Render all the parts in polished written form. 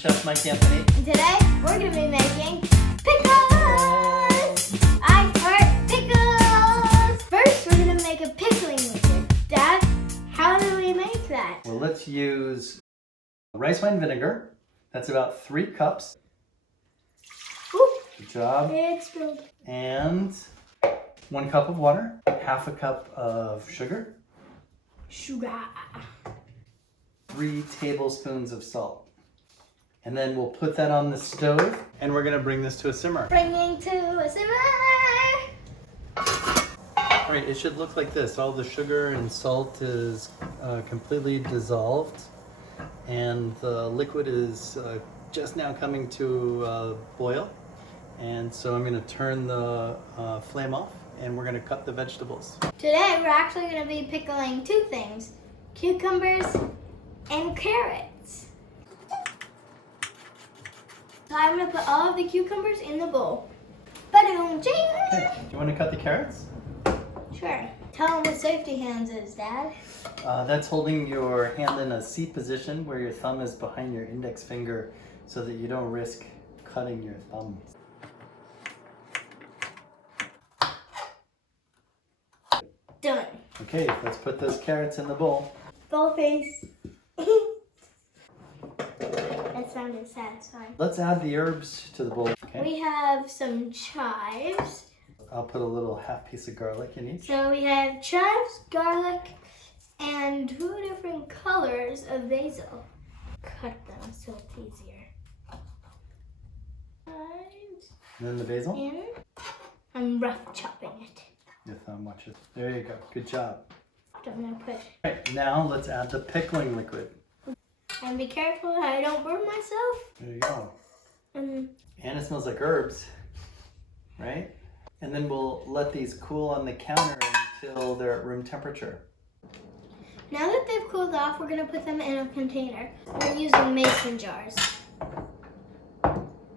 Chef Mike Anthony. And today, we're going to be making pickles! I heart pickles! First, we're going to make a pickling liquid. Dad, how do we make that? Well, let's use rice wine vinegar. That's about 3 cups. Ooh, Good job. it spilled. And 1 cup of water, half a cup of sugar, Sugar. 3 tablespoons of salt. And then we'll put that on the stove and we're gonna bring this to a simmer. Bringing to a simmer. All right, it should look like this. All the sugar and salt is completely dissolved and the liquid is just now coming to a boil. And so I'm gonna turn the flame off and we're gonna cut the vegetables. Today, we're actually going to be pickling 2 things. Cucumbers and carrots. So I'm going to put all of the cucumbers in the bowl. Ba-doom, ching! Okay, do you wanna cut the carrots? Sure. Tell them what safety hands is, Dad. That's holding your hand in a C position where your thumb is behind your index finger so that you don't risk cutting your thumb. Done. Okay, let's put those carrots in the bowl. Bowl face. That sounded satisfying. Let's add the herbs to the bowl. Okay. We have some chives. I'll put a little half piece of garlic in each. So we have chives, garlic, and 2 different colors of basil. Cut them so it's easier. Chives And then the basil. in. I'm rough chopping it. Your thumb watches. There you go. Good job. I'm gonna put. All right, now let's add the pickling liquid. And be careful that I don't burn myself. There you go. And And it smells like herbs, right? And then we'll let these cool on the counter until they're at room temperature. now that they've cooled off, we're gonna put them in a container. We're using mason jars.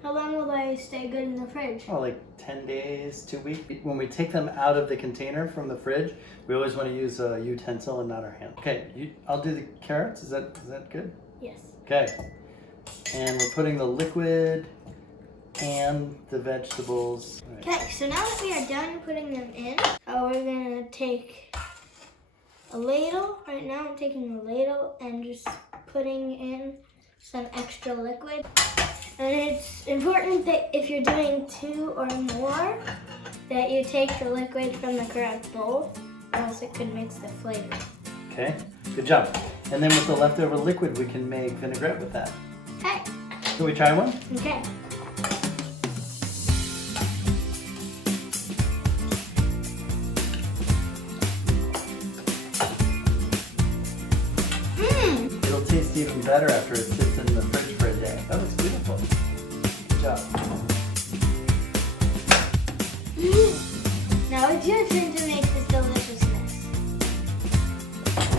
How long will they stay good in the fridge? Oh, like 10 days, 2 weeks. When we take them out of the container from the fridge, we always want to use a utensil and not our hand. Okay, I'll do the carrots. Is that good? Yes. Okay. And we're putting the liquid and the vegetables. All right. Okay, so now that we are done putting them in, we're gonna take a ladle. Right now I'm taking a ladle and just putting in some extra liquid. And it's important that if you're doing 2 or more, that you take the liquid from the correct bowl, or else it could mix the flavor. Okay, good job. And then with the leftover liquid, we can make vinaigrette with that. Okay. Can we try one? Okay. It'll taste even better after it sits in the fridge for a day. That looks beautiful. Good job. Now it's your turn to make this deliciousness.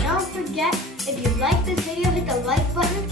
Don't forget, if you like this video, hit the like button